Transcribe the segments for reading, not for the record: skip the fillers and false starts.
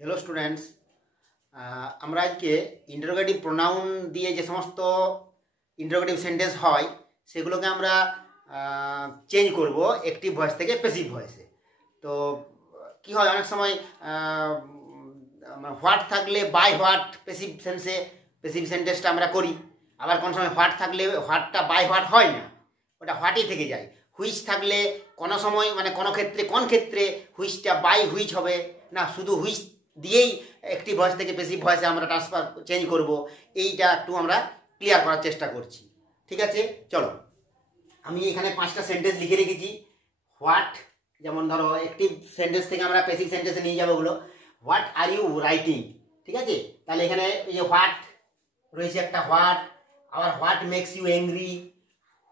Hello students, আমরা আজকে interrogative pronoun দিয়ে যে সমস্ত ইন্টারোগেটিভ সেন্টেন্স হয় সেগুলোকে আমরা চেঞ্জ করব অ্যাক্টিভ ভয়েস থেকে প্যাসিভ ভয়েসে। তো কি হয়, অনেক সময় হোয়াট থাকলে বাই হোয়াট প্যাসিভ সেন্সে প্যাসিভ সেন্টেন্সটা আমরা করি, আবার কোন সময় হোয়াট থাকলে হোয়াটটা বাই হোয়াট হয় না, ওটা হোয়াটই থেকে যায়। হুইচ থাকলে কোনো সময় কোনো ক্ষেত্রে হুইচটা বাই হুইচ হবে না, শুধু হুইচ দিয়েই অ্যাক্টিভ ভয়েস থেকে প্যাসিভ ভয়েসে আমরা ট্রান্সফার চেঞ্জ করব। এইটা একটু আমরা ক্লিয়ার করার চেষ্টা করছি। ঠিক আছে, চলো আমি এখানে 5টা সেন্টেন্স লিখে রেখেছি। হোয়াট, যেমন ধরো অ্যাক্টিভ সেন্টেন্স থেকে আমরা প্যাসিভ সেন্টেন্সে নিয়ে যাবো ওগুলো। হোয়াট আর ইউ রাইটিং, ঠিক আছে। তাহলে এখানে এই যে হোয়াট রয়েছে একটা, হোয়াট, আবার what makes you angry,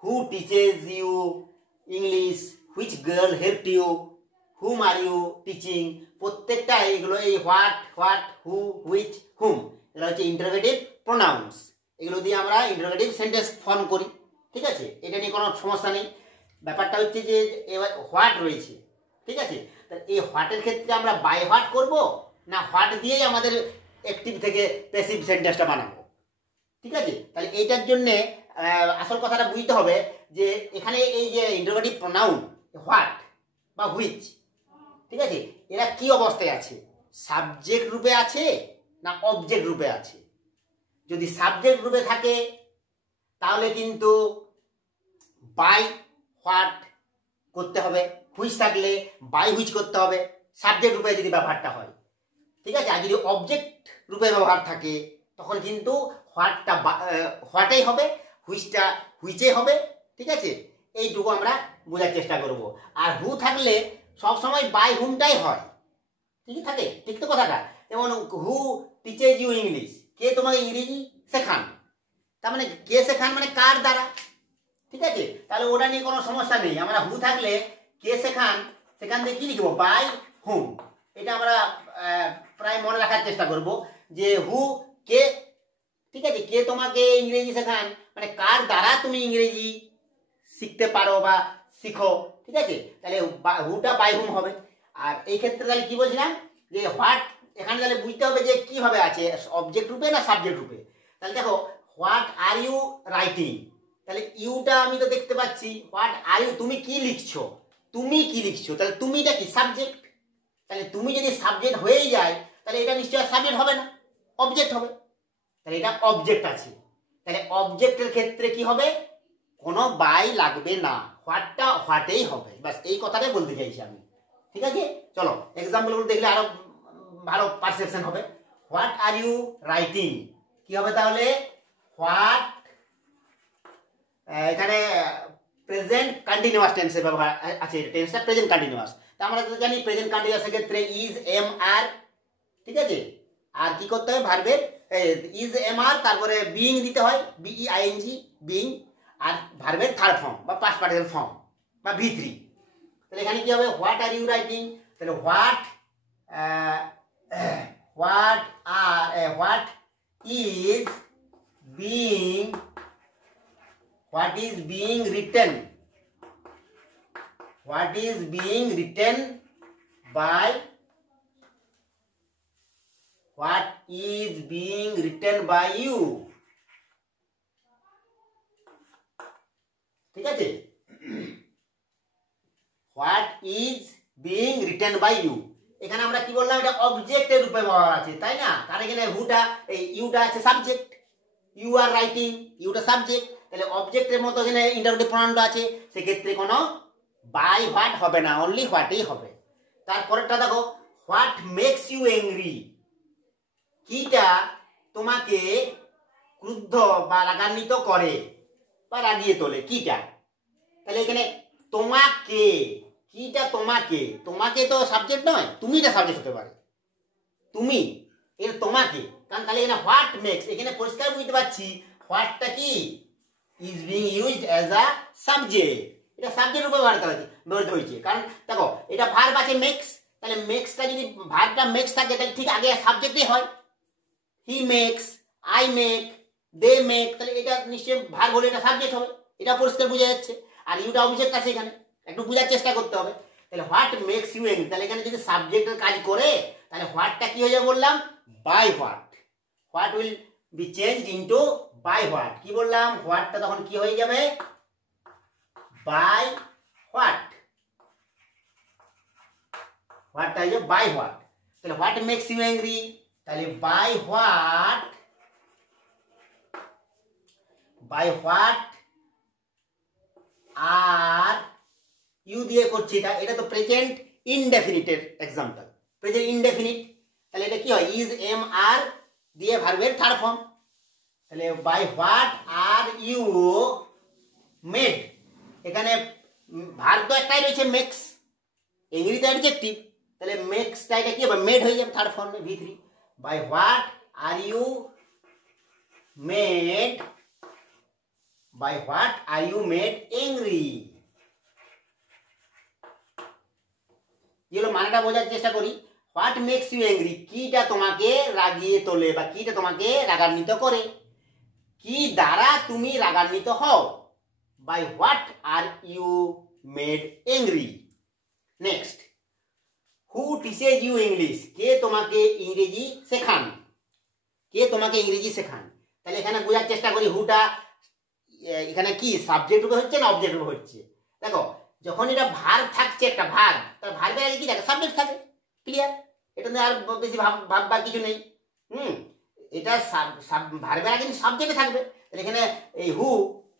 who teaches you English, which girl help you, whom are you teaching. প্রত্যেকটা এগুলো এই হোয়াট, হু, হুইচ, হুম, এগুলো হচ্ছে ইন্টারোগেটিভ প্রোনাউন্স। এগুলো দিয়ে আমরা ইন্টারোগেটিভ সেন্টেন্স ফর্ম করি। ঠিক আছে, এটা নিয়ে কোনো সমস্যা নেই। ব্যাপারটা হচ্ছে যে এবার হোয়াট রয়েছে, ঠিক আছে। তাহলে এই হোয়াটের ক্ষেত্রে আমরা বাই হোয়াট করব না হোয়াট দিয়েই আমাদের অ্যাক্টিভ থেকে প্যাসিভ সেন্টেন্সটা বানাবো। ঠিক আছে, তাহলে এইটার জন্যে আসল কথাটা বুঝতে হবে যে এখানে এই যে ইন্টারোগেটিভ প্রোনাউন হোয়াট বা হুইচ, ঠিক আছে, এরা কি অবস্থায় আছে? সাবজেক্ট রূপে আছে না অবজেক্ট রূপে আছে? যদি সাবজেক্ট রূপে থাকে তাহলে কিন্তু বাই হোয়াট করতে হবে, হুইচ থাকলে বাই হুইচ করতে হবে, সাবজেক্ট রূপে যদি ব্যবহারটা হয়। ঠিক আছে, আর যদি অবজেক্ট রূপে ব্যবহার থাকে তখন কিন্তু হোয়াটটা হোয়াটেই হবে, হুইচটা হুইচে হবে। ঠিক আছে, এইটুকু আমরা বোঝার চেষ্টা করব। আর হু থাকলে সবসময় বাই হুমটাই হয়, ঠিকই থাকে, ঠিক তো কথাটা। যেমন হু টিচেস ইউ ইংলিশ, কে তোমাকে ইংরেজি শেখান, তার মানে কে শেখান মানে কার দ্বারা। ঠিক আছে, তাহলে ওটা নিয়ে কোনো সমস্যা নেই। আমরা হু থাকলে কে শেখান, সেখান থেকে কি লিখবো, বাই হুম। এটা আমরা প্রায় মনে রাখার চেষ্টা করব যে হু কে, ঠিক আছে, কে তোমাকে ইংরেজি শেখান মানে কার দ্বারা তুমি ইংরেজি শিখতে পারো বা শিখো। ঠিক আছে, তাহলে হুটা বাই হুম হবে। আর এই ক্ষেত্রে তাহলে কি বলছিলাম যে হোয়াট, এখানে তাহলে বুঝতে হবে যে কিভাবে আছে, অবজেক্ট রূপে না সাবজেক্ট রূপে। তাহলে দেখো হোয়াট আর ইউ রাইটিং, তাহলে ইউটা আমি তো দেখতে পাচ্ছি, হোয়াট আর ইউ তুমি কি লিখছো, তুমি কি লিখছো, তাহলে তুমিটা কি সাবজেক্ট। তাহলে তুমি যদি সাবজেক্ট হয়েই যায় তাহলে এটা নিশ্চয়ই সাবজেক্ট হবে না, অবজেক্ট হবে। তাহলে এটা অবজেক্ট আছে, তাহলে অবজেক্টের ক্ষেত্রে কি হবে, কোনো বাই লাগবে না, হোয়াটটা হোয়াটেই হবে। বাস এই কথাটাই বলতে চাইছি আমি। ঠিক আছে, চলো এক্সাম্পলগুলো দেখলে আরো ভালো পারসেপশন হবে। হোয়াট আর ইউ রাইটিং কি হবে তাহলে, হোয়াট, এখানে প্রেজেন্ট কন্টিনিউয়াস টেন্সের ব্যবহার আছে, টেন্সটা প্রেজেন্ট কন্টিনিউয়াস। তা আমরা তো জানি প্রেজেন্ট কন্টিনিউয়াসের ক্ষেত্রে ইজ এম আর, ঠিক আছে, আর কি করতে হয়, ভার্বের ইজ এম আর তারপরে বিইং দিতে হয়, বিই আইএনজি বিইং, আর ভার্বের থার্ড ফর্ম বা পাস্ট পার্টিসিপল ফর্ম বা V3। তাহলে এখানে কি হবে, হোয়াট আর ইউ রাইটিং, তাহলে what is being, what is being written, what is being written by, what is being written by you। ঠিক আছে, what is being written by you, এখানে আমরা কি বললাম, এটা অবজেক্টের রূপে ব্যবহার আছে, তাই না। তার এখানে হুটা, এই ইউটা আছে সাবজেক্ট, ইউ আর রাইটিং, ইউটা সাবজেক্ট, তাহলে অবজেক্টের মতো এখানে ইন্টারোগেটিভ প্রোনাউনটা আছে, সেক্ষেত্রে কোনো বাই হোয়াট হবে না, অনলি হোয়াটই হবে। তারপরেরটা দেখো, হোয়াট মেক্স ইউ অ্যাংরি, কিটা তোমাকে ক্রুদ্ধ বা রাগান্বিত করে বা রাগিয়ে তোলে, কিটা। তাহলে এখানে তোমাকে, কিটা তোমাকে, তোমাকে তো সাবজেক্ট নয়, তুমিটা সাবজেক্ট হতে পারে, তুমি, এটা তোমাকে, কারণ তাহলে এখানে হোয়াট মেক্স, এখানে পরিষ্কার বুঝতে পারছি হোয়াটটা কি is being used as a subject, এটা সাবজেক্ট রূপে ব্যবহৃত হয়েছে। কারণ দেখো এটা ভার্ব আছে মেক্স, তাহলে মেক্সটা যদি ভার্বটা মেক্স থাকে তাহলে ঠিক আগে সাবজেক্টই হয়, he makes, I make, they make, তাহলে এটা নিশ্চয়ই ভার্ব হলে এটা সাবজেক্ট হবে, এটা পরিষ্কার বোঝা যাচ্ছে। আর ইউটা অবজেক্ট আছে, এখানে একটু বোঝার চেষ্টা করতে হবে। তাহলে হোয়াট মেক্স ইউ অ্যাংরি, তাহলে এখানে যদি সাবজেক্টের কাজ করে তাহলে হোয়াটটা কি হয়ে যাবে বললাম, by what. What will be changed into by what. কি বললাম, হোয়াটটা তখন কি হয়ে যাবে, বাই হোয়াট। হোয়াটটা হয়ে যাবে বাই হোয়াট। তাহলে হোয়াট মেক্স ইউ অ্যাংরি, তাহলে by what, by what are you দিয়ে করছি এটা, এটা তো প্রেজেন্ট ইনডেফিনিটের এক্সাম্পল, প্রেজেন্ট ইনডেফিনিট। তাহলে এটা কি হয়, ইজ এম আর দিয়ে ভার্বের থার্ড ফর্ম। তাহলে by what are you made, এখানে ভার্ব তো একটাই রয়েছে মেক্স, ইংরেজিতে অ্যাডজেক্টিভ, তাহলে মেক্সটা এটা কি হবে, মেড হয়ে যাবে থার্ড ফর্মে V3। By what are you made, by what are you made angry. যেগুলো মানেটা বোঝার চেষ্টা করি, হোয়াট মেক্স ইউ অ্যাংরি, কিটা তোমাকে রাগিয়ে তোলে বা কিটা তোমাকে রাগান্বিত করে, কি দ্বারা তুমি রাগান্বিত হও, by what are you made angry. Next, who teaches you English, কে তোমাকে ইংরেজি শেখান, কে তোমাকে ইংরেজি শেখান। তাহলে এখানে বোঝার চেষ্টা করি, হুটা এখানে কি সাবজেক্ট রূপে হচ্ছে না অবজেক্ট রূপে হচ্ছে। দেখো যখন এটা ভার্ব থাকছে, একটা ভার্ব, তার ভার্বের আগে কি থাকে, সাবজেক্ট থাকে, ক্লিয়ার, এটা নিয়ে আর বেশি ভাববার কিছু নেই। এটা ভার্বের আগে সাবজেক্টে থাকবে। তাহলে এখানে এই হু,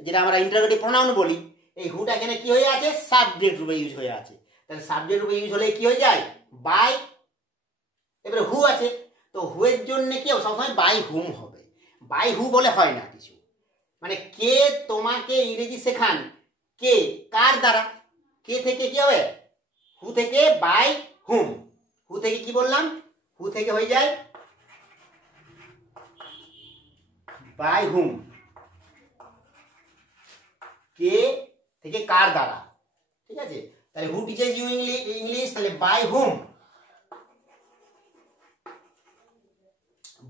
যেটা আমরা ইন্টারোগেটিভ প্রোনাউন বলি, এই হুটা এখানে কি হয়ে আছে, সাবজেক্ট রূপে ইউজ হয়ে আছে। তাহলে সাবজেক্ট রূপে ইউজ হলে কি হয়ে যায়, বাই, এবারে হু আছে, তো হু এর জন্য কি হবে, সবসময় বাই হুম হবে, বাই হু বলে হয় না কিছু। মানে কে তোমাকে ইংরেজি শেখান, কে কার দ্বারা, কে থেকে কি হবে, হু থেকে বাই হুম, হু থেকে কি বললাম, হু থেকে হয়ে যায় বাই হুম, কে থেকে কার দ্বারা, ঠিক আছে। তাহলে হু টিচেজ ইউ ইংলিশ, তাহলে বাই হুম,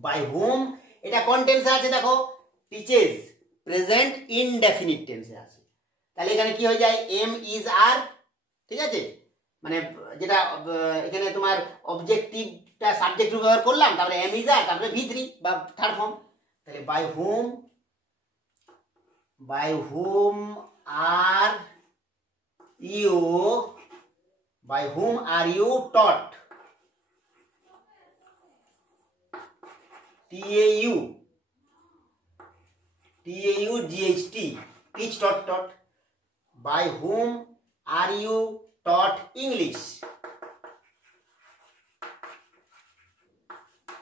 বাই হুম এটা কোন টেন্সে আছে, দেখো টিচেজ প্রেজেন্ট ইনডেফিনিট টেন্সে আছে। তাহলে এখানে কি হয়ে যায়, এম ইজ আর, ঠিক আছে, মানে যেটা এখানে তোমার অবজেক্টিভটা সাবজেক্ট রূপে ব্যবহার করলাম, তারপরে এম ইজ আর, তারপরে V3 বা থার্ড ফর্ম। তাহলে by whom are you, by whom are you taught, TAUGHT, teach taught taught, by whom are you taught English?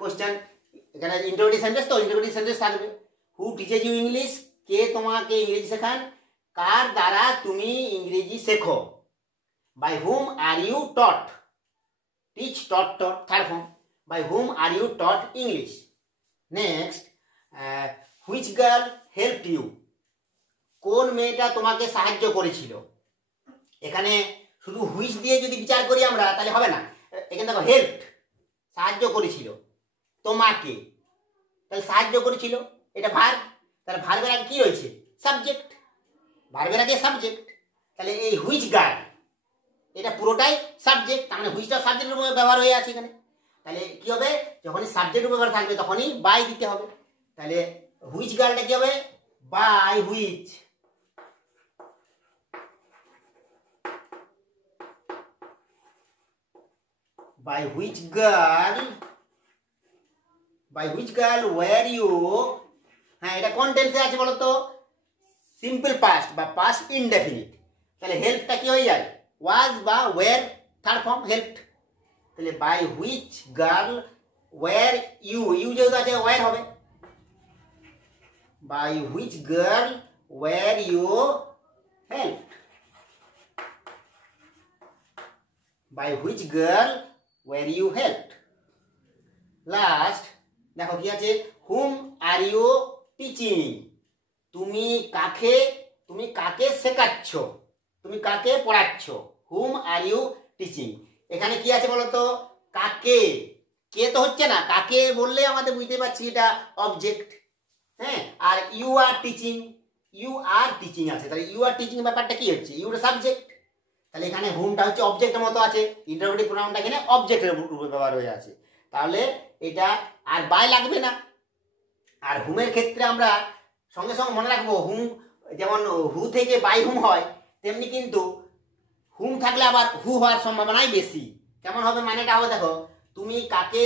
Question, এখানে ইন্টারোগেটিভ সেন্টেন্স, তো ইন্টারোগেটিভ সেন্টেন্স থাকবে, হু টিচেজ ইউ ইংলিশ, কে তোমাকে ইংরেজি শেখান, কার দ্বারা তুমি ইংরেজি শেখো, by whom are you taught, teach taught taught third form, by whom are you taught English. Next, which girl help you, কোন মেয়েটা তোমাকে সাহায্য করেছিল। এখানে শুধু হুইচ দিয়ে যদি বিচার করি আমরা তাহলে হবে না, এখানে দেখো হেল্প, সাহায্য করেছিল তোমাকে, তাহলে সাহায্য করেছিল এটা ভার্ব, তাহলে ভার্বের আগে কি রয়েছে, সাবজেক্ট, ভার্বের আগে সাবজেক্ট, তাহলে এই হুইচ গার্ল এটা পুরোটাই সাবজেক্ট, তার মানে হুইচটা সাবজেক্টের উপর ব্যবহার হয়ে আছে এখানে। তাহলে কি হবে, যখনই সাবজেক্ট ব্যবহার থাকবে তখনই বাই দিতে হবে। তাহলে হুইচ গার্লটা কি হবে, by which, by which girl were you, হ্যাঁ এটা কোন টেন্সে আছে বলো তো, সিম্পল পাস্ট বা পাস্ট ইনডেফিনিট। তাহলে হেল্পটা কি হয়ে যায়, ওয়াজ বা ওয়ার থার্ড ফর্ম হেল্প। তাহলে by which girl were you, you যেহেতু আছে ওয়ার হবে, by which girl were you help, by which girl were you helped. Last দেখো কি আছে, whom are you teaching, তুমি কাকে শেখাচ্ছ, তুমি কাকে পড়াচ্ছ, whom are you teaching। এখানে কি আছে বলো তো, কাকে, কে তো হচ্ছে না, কাকে বললে আমাদের বুঝতে পারছি এটা অবজেক্ট, হ্যাঁ, আর ইউ আর টিচিং আছে, তাহলে ইউ আর টিচিং ব্যাপারটা কি হচ্ছে, ইউ এর সাবজেক্ট, তাহলে এখানে হুমটা হচ্ছে অবজেক্টের মতো আছে, ইন্টারোগেটিভ প্রোনাউনটা এখানে অবজেক্টের রূপে ব্যবহার হয়ে আছে। তাহলে এটা আর বাই লাগবে না। আর হুমের ক্ষেত্রে আমরা সঙ্গে সঙ্গে মনে রাখবো, হুম যেমন হু থেকে বাই হুম হয়, তেমনি কিন্তু হুম থাকলে আবার হু হওয়ার সম্ভাবনাই বেশি। কেমন হবে মানেটা হবে, দেখো তুমি কাকে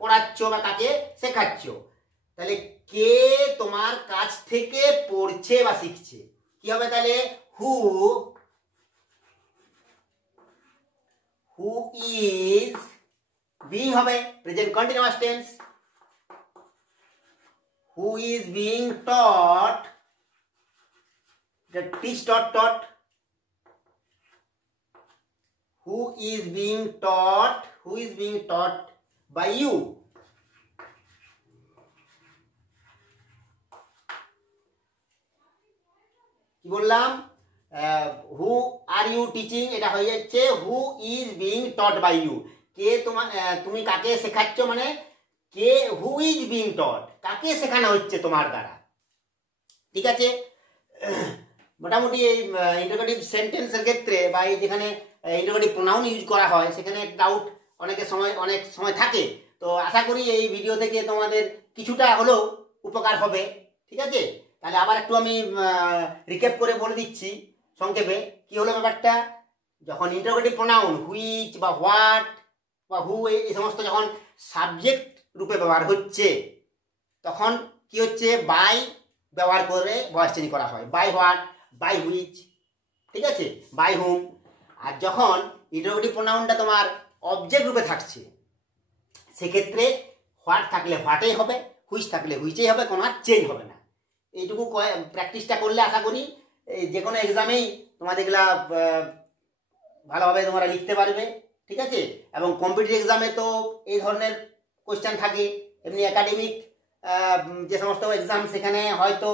পড়াচ্ছ বা কাকে শেখাচ্ছ, তাহলে কে তোমার কাছ থেকে পড়ছে বা শিখছে, কি হবে তাহলে হু ইজ বিং হবে present continuous tense. Who is being taught, teach taught taught, who is being taught by you। কি বললাম, হু আর ইউ টিচিং, এটা হয়ে যাচ্ছে who is being taught by you. কে তোমার, তুমি কাকে শেখাচ্ছ মানে কে, হু ইজ বিং টট, কাকে শেখানো হচ্ছে তোমার দ্বারা। ঠিক আছে, মোটামুটি এই ইন্টারোগেটিভ সেন্টেন্সের ক্ষেত্রে বা এই যেখানে ইন্টারোগেটিভ প্রোনাউন ইউজ করা হয় সেখানে ডাউট অনেক সময় থাকে। তো আশা করি এই ভিডিও থেকে তোমাদের কিছুটা হলেও উপকার হবে। ঠিক আছে, তাহলে আবার একটু আমি রিক্যাপ করে বলে দিচ্ছি সংক্ষেপে কি হলো ব্যাপারটা। যখন ইন্টারোগেটিভ প্রোনাউন হুইচ বা হোয়াট বা হু এই সমস্ত যখন সাবজেক্ট রূপে ব্যবহার হচ্ছে, তখন কি হচ্ছে বাই ব্যবহার করে ভয়েস চেঞ্জ করা হয়, বাই হোয়াট, বাই হুইচ, ঠিক আছে, বাই হুম। আর যখন ইন্টারোগেটিভ প্রোনাউনটা তোমার অবজেক্ট রূপে থাকছে, সেক্ষেত্রে হোয়াট থাকলে হোয়াটেই হবে, হুইচ থাকলে হুইচেই হবে, কোনো আর চেঞ্জ হবে না। এইটুকু প্র্যাকটিসটা করলে আশা করি যে কোনো এক্সামেই তোমাদের এগুলা ভালোভাবে তোমরা লিখতে পারবে। ঠিক আছে, এবং কম্পিটিটিভ এক্সামে তো এই ধরনের কোয়েশ্চেন থাকে। এমনি একাডেমিক যে সমস্ত এক্সাম সেখানে হয়তো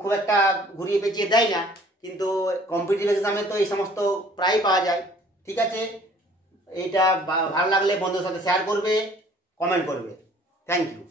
খুব একটা ঘুরিয়ে পেঁচিয়ে দেয় না, কিন্তু কম্পিটিটিভ এক্সামে তো এই সমস্ত প্রায় পাওয়া যায়। ঠিক আছে, এইটা ভালো লাগলে বন্ধুদের সাথে শেয়ার করবে, কমেন্ট করবে। Thank you.